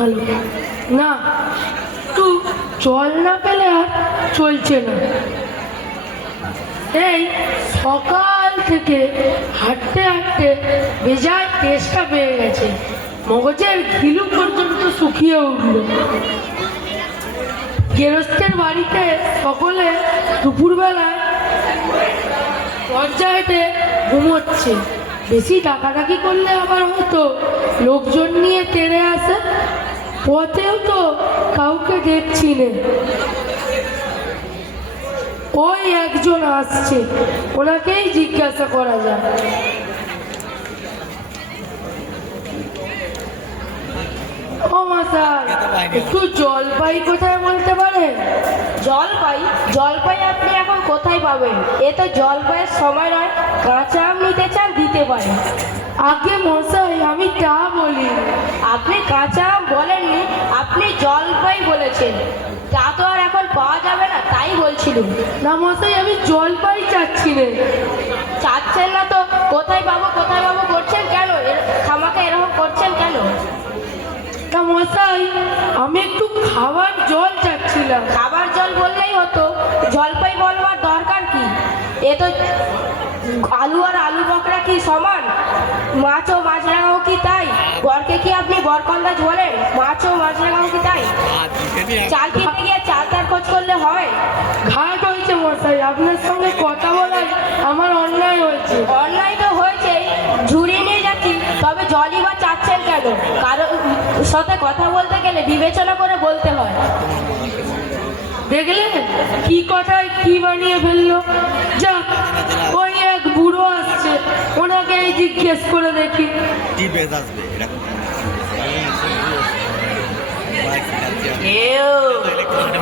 ভালো না, একটু জল না পেলে আর চলছে না। এই সকাল থেকে হাঁটতে হাঁটতে বেজায় তেষ্টা পেয়ে গেছে, মগজের ঘিলু পর্যন্ত শুকিয়ে উঠল। গেরস্তের বাড়িতে সকলে দুপুরবেলায় দরজা হেঁটে ঘুমোচ্ছে। বেশি ডাকাডাকি করলে আবার হয়তো লোকজন নিয়ে তেড়ে আসে। পথেও তো কাউকে দেখছি না। ওই একজন আসছে, ওনাকেই জিজ্ঞাসা করা যায়। ও মশাই, একটু জলপাই কোথায় বলতে পারেন? জলপাই? জলপাই আপনি এখন কোথায় পাবেন? এ তো জলপাইয়ের সময় নয়। কাঁচা আম নিতে চান দিতে পারেন। আগে মশাই, আমি তা বলি। আপনি কাঁচা আম বলেননি, আপনি জলপাই বলেছেন। তা তো আর এখন পাওয়া যাবে না, তাই বলছিলাম। না মশাই, আমি জলপাই চাচ্ছি না। চাচ্ছেন না তো কোথায় পাবো কোথায় পাবো করছেন কেন? খামাকে এরকম করছেন কেন? না মশাই, আমি একটু খাবার জল চাচ্ছিলাম। খাবার জল বললেই হতো, জলপাই বলবার দরকার কি? এ তো আলু আর আলু বকরা কি সমান? মাছ ও মাছরাঙাও কি তাই? বরকে কি আপনি বরকন্দাজ বলেন? মাছ ও মাছরাঙাও কি তাই? চাল কিনতে গিয়ে চাল তার খোঁজ করলে হয়? ঘাট হয়েছে মশাই, আপনার সঙ্গে কথা বলার আমার অন্যায় হয়েছে। অন্যায় তো হয়েছেই, ঝুড়ি নিয়ে যাচ্ছি, তবে জলই বা চাচ্ছেন কেন? কারণ সাথে কথা বলতে গেলে বিবেচনা করে বলতে হয়। দেখলে কি কথায় কি বানিয়ে ফেললো। যা, ওই এক বুড়ো আসছে, ওনাকেই জিজ্ঞেস করে দেখি।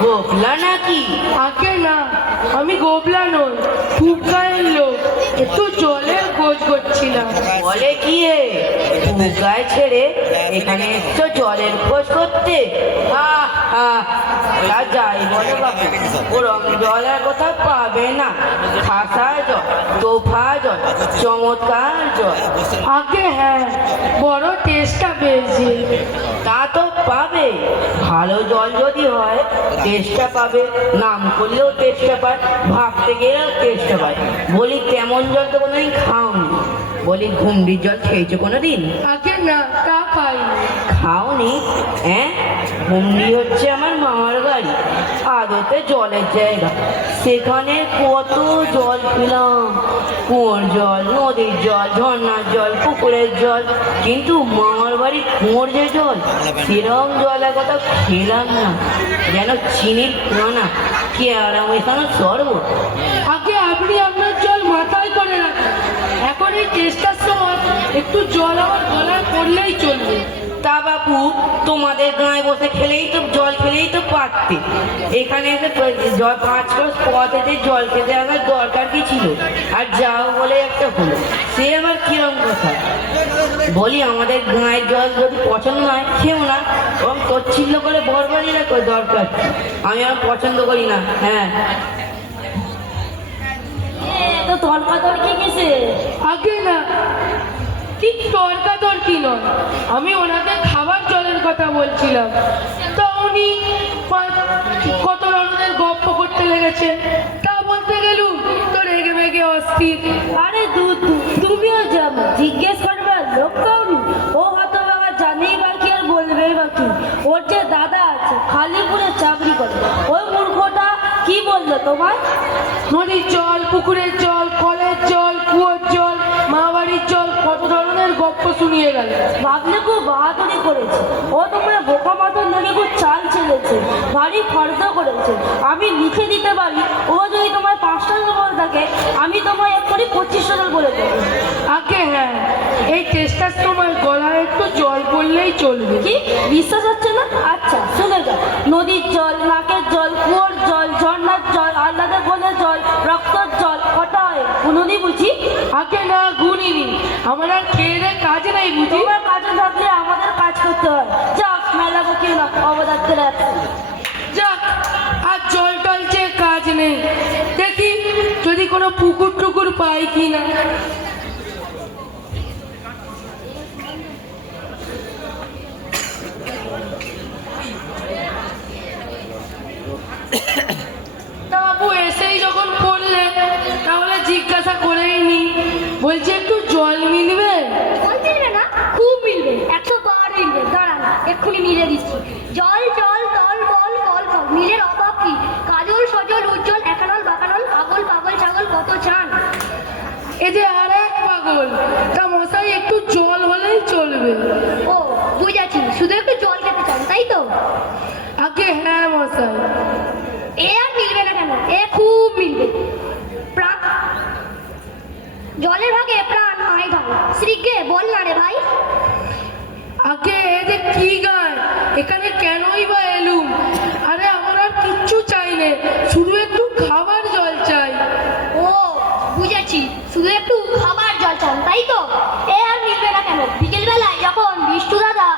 গোপলা নাকি? আগে না, আমি গোবলা নই, খুব গায়ের লোক। একটু জলের খোঁজ করছিলাম। বলে কি হে, গায়ে ছেড়ে এখানে এসছো জলের খোঁজ করতে? যাই বলে বাবু, ওরম জল আর কোথাও পাবে না। খাসা জল, তোফা জল, চমৎকার জল। আগে হ্যাঁ, বড় টেস্টটা পেয়েছি। তা তো পাবে, ভালো জল যদি হয় টেস্টটা পাবে। নাম করলেও টেস্টটা পায়, ভাবতে গেলেও টেস্টটা পায়। বলি কেমন জল তো কোনোদিন খাওনি? বলি ঘুমড়ির জল খেয়েছো কোনোদিন? আগে না, তা খাইনি। খাওনি? হ্যাঁ, ঘুমড়ি হচ্ছে আমার মামার বাড়ি, আদতে জলের জায়গা। সেখানে কত জল পেলাম, কুয়োর জল, নদীর জল, ঝর্ণার জল, পুকুরের জল। কিন্তু মামার বাড়ির কুয়োর যে জল, সেরকম জল এক কথা খেলাম না। যেন চিনির কানা, কি আরাম এখানে শরবত। আগে আপনি আপনার জল মাথায় করে রাখেন, এখন এই টেস্টার সময় একটু জল আমার গলায় পড়লেই চলবে। তা বাপু, তোমাদের গায়ে বসে খেলেই তো জল খেলেই তো পারতে। এখানে এসে জল 5 ক্রোশ পথে যে জল খেতে আমার দরকার কি ছিল? আর যাও বলে একটা হলো, সে আবার কিরম কথা? বলি আমাদের গায়ের জল যদি পছন্দ হয় খেও না, এবং তচ্ছিল্য করে বরবারই না দরকার। আমি আর পছন্দ করি না। হ্যাঁ, তো তর্কাতর্কি কিসে? আগে না, ঠিক তর্কাতর্কি নয়, আমি ওনাকে খাবার জলের কথা বলছিলাম। তা উনি কত রকমের গপ্প করতে লেগেছে। তা বলতে গেলুম তো রেগে মেগে অস্থির। আরে তুমিও যাবো জিজ্ঞেস করবার লোক কাউনি? ও হতভাগা জানেই বাকি আর বলবেই বাকি। ওর যে দাদা আছে খালিপুরে চাকরি করে, ওই মূর্খটা কি বললো তোমায়? নদীর জল, পুকুরের জল, কলের জল, কুয়োর জল, মা বাড়ির জল, কত ধরনের গপ্প শুনিয়ে গেল। ভাবলে খুব বাহাদুরি করেছে ও, তোমরা বোকা মাথা লেগে খুব চাল ছেড়েছে, ভারী ফর্দ করেছে। আমি লিখে দিতে পারি, ও যদি তোমার 5টা বলে থাকে, আমি তোমায় এক্ষুনি 25টা বলে দেবো। আগে হ্যাঁ, এই টেস্টার সময় গলায় একটু জল পড়লেই চলবে। কি বিশ্বাস হচ্ছে না? আচ্ছা শুনে যাও। নদীর জল, নাকের জল, কুয়োর জল, ঝর্ণার জল, আহ্লাদের গোলের জল, রক্তর জল, কটা হয় গুণনি বুঝি? আগে না, গুনিনি। আমার আর খেয়ে দেয়ে কাজ নাই বুঝি। তোমার কাজে থাকলে আমাদের কাজ করতে হয়। যাক, মেলা বকিও না, অবদার্থে রাখছি। যাক, আর জল টল চেয়ে কাজ নেই। দেখি যদি কোনো পুকুর টুকুর পাই কিনা। জল মিলবে? জল মিলবে না? খুব মিলবে, 100 বার মিলবে। দাঁড়ান, এক্ষুনি মিলে দিচ্ছি। জল জল তল বল কল কল, মিলের অভাব কি? কাজল সজল উজ্জ্বল একানল বাকানল, পাগল পাগল ছাগল কত চান। এই যে আর এক পাগল, তা মশাই একটু জল হলেই চলবে। ও বুঝেছি, শুধু একটু জল খেতে চান তাই তো? আগে হ্যাঁ মশাই। এ আর মিলবে না কেন, এ খুব মিলবে। প্রাণ, জলের ভাগে প্রাণ মাই ভাই। শ্রীকে বল না রে ভাই। আগে এ যে কি গান, এখানে কেনই বা এলুম? আরে আমার আর কিচ্ছু চাই নে, শুধু একটু খাবার জল চাই। ও বুঝেছি, শুধু একটু খাবার জল চান তাই তো? এ আর মিলবে না কেন, বিকেল বেলায় যখন বিষ্টু দাদা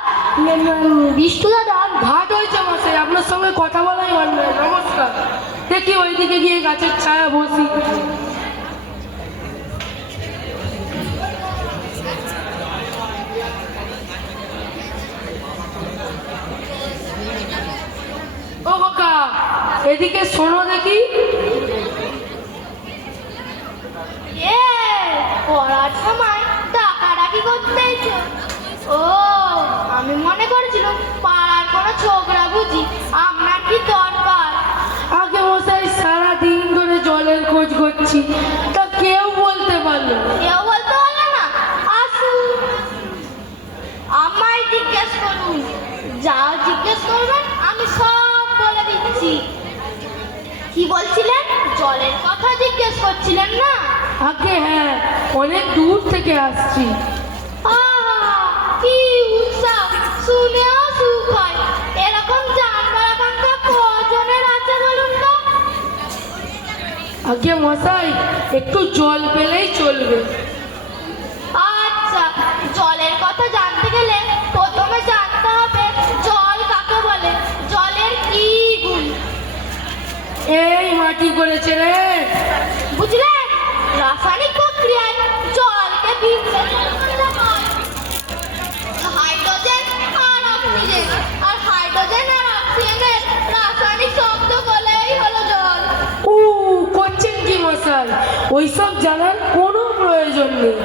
ঘাট হয়েছে মশাই, আপনার সঙ্গে কথা বলাই অন্যায়। নমস্কার। দেখি ওইদিকে গিয়ে গাছের ছায়া বসি। ও বাবা, এদিকে শোনো দেখি। এ পড়ার সময় ডাকাডাকি করতে এসো। ও আমি মনে করেছিলাম পাড়ার কোনো ছোকরা বুঝি। আপনার কি দরকার? আগে মশাই সারাদিন ধরে জলের খোঁজ করছি, তা কেউ বলতে পারলো না। কেউ বলতে পারলো না? আসুন, আমায় জিজ্ঞেস করুন। যা জিজ্ঞেস করবেন আমি সব বলে দিচ্ছি। কি বলছিলেন? জলের কথা জিজ্ঞেস করছিলেন না? আগে হ্যাঁ, অনেক দূর থেকে আসছি। আহা কি উৎসাহ, শুনেও সুখ হয়। এরকম জানবার আকাঙ্ক্ষা কজনের আছে বলুন তো? আগে মশাই একটু জল পেলেই চলবে। আচ্ছা, জলের কথা জানতে গেলে প্রথমে জানতে হবে জল কাকে বলে, জলের কি গুণ। এই মাটি করেছে রে। বুঝলেন? রাসায়নিক প্রক্রিয়ায় জলকে বিচ্ছিন্ন করতে হয়। হাইড্রোজেন আর অক্সিজেন, আর হাইড্রোজেন আর অক্সিজেনের রাসায়নিক শব্দ বলেই হলো জল। ও করছেন কি মশাই? ওইসব জানার কোনো প্রয়োজন নেই।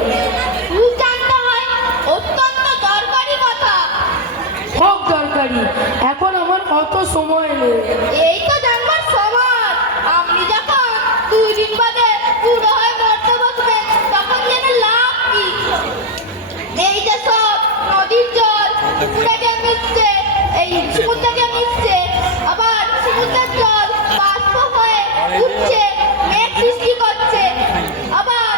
খুব জানতে হয়, অত্যন্ত দরকারি কথা। খুব দরকারি, এখন আমার অত সময় নেই। এই তো জানবার সময়। আপনি যখন 2 দিন বাদে পুরো হয়ে মরতে বসবেন তখন জেনে লাভ কি? এই যে সব নদীর জল পুকুরে গিয়ে মিশছে, এই সমুদ্রে গিয়ে মিশছে, আবার সমুদ্রের জল বাষ্প হয়ে উঠছে, মেঘ সৃষ্টি করছে, আবার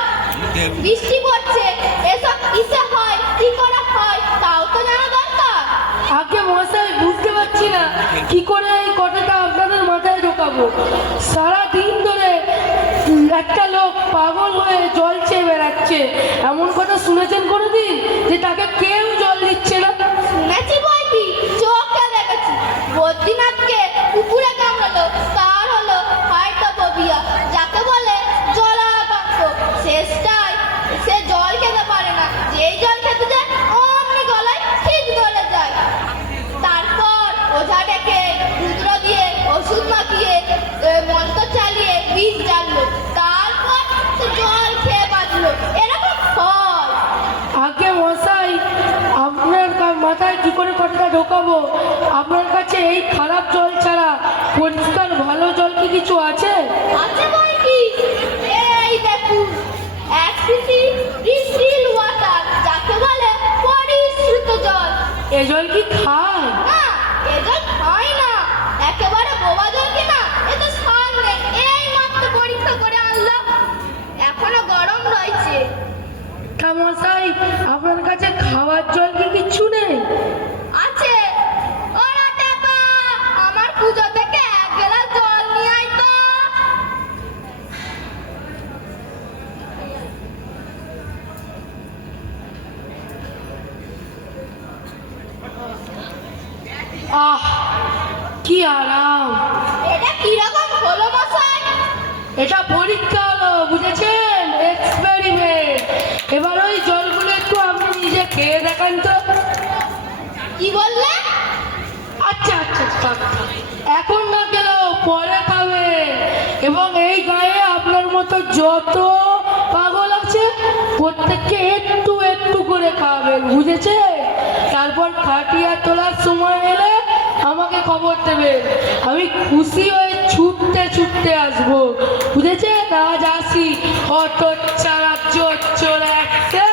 বৃষ্টি পড়ছে। এসব কিসে হয়, কি করে হয় তাও তো জানা দরকার। আগে মশাই বুঝতে পারছি না কি করে এই কথাটা আপনাদের মাথায় ঢোকাবো। সারাদিন ধরে একটা লোক পাগল হয়ে জল চেয়ে বেড়াচ্ছে, এমন কথা শুনেছেন কোনোদিন? যে তাকে কেউ জল দিচ্ছে না। শুনেছি বই কি, চোখে দেখেছি। বদ্রীনাথকে কুকুরে কামড়ালো, তার হলো হাইড্রোফোবিয়া, যাকে বলে জলাতঙ্ক। শেষটায় সে জল খেতে পারে না, যেই জল খেতে যায় অমনি গলায় ঠিক ধরে যায়। তারপর ওঝা ডেকে রুদ্র দিয়ে ওষুধ মাখিয়ে মন্ত্র চালিয়ে বিষ জ্বাললো, তারপর সে জল খেয়ে বাঁচলো। এরকম হয়। আগে মশাই আপনার মাথায় কি করে কথাটা ঢোকাবো? আপনার কাছে এই খারাপ জল ছাড়া পরিষ্কার ভালো জল কি কিছু আছে? আছে বই কি, এই দেখুন, অ্যাক্সিসি ডিস্টিল ওয়াটার, যাকে বলে পরিশ্রুত জল। এ জল কি খায়? না, এ জল খায় না, একেবারে বোবা জল কিনা এ তো সার নেই। এই মাত্র পরীক্ষা করে আনলাম, এখনো গরম রয়েছে। তা মশাই আপনার কাছে খাওয়ার জল কি কিচ্ছু নেই? আছে। ওরা টেপা, আমার পুজো থেকে 1 গ্লাস জল নিয়ে আয় তো। আহ কি আরাম! এটা কিরকম হলো মশাই? এটা পরীক্ষা হলো, বুঝেছেন? এক্সপেরিমেন্ট। এবার ওই জলগুলো একটু আপনি নিজে খেয়ে দেখান তো। কি বললেন? আচ্ছা আচ্ছা থাক, থাক। এখন না গেলেও পরে খাবে। এবং এই গায়ে আপনার মতো যত পাগল আছে প্রত্যেককে একটু একটু করে খাওয়াবেন, বুঝেছে? তারপর খাটিয়া তোলার সময় এলে আমাকে খবর দেবেন, আমি খুশি হয়ে ছুটতে ছুটতে আসবো, বুঝেছে? আজ আসি, অটো চালা চলে আসছে।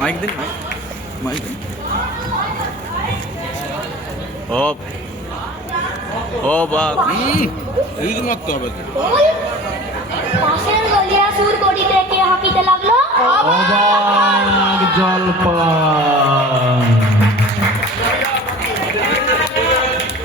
মাইক দিন, মাইক দিন। ও বাপ, ঠিক মারতে হবে তো। পাশের গলিয়া সুর করিতে কে হাঁকিতে লাগলো? অবাক জলপান।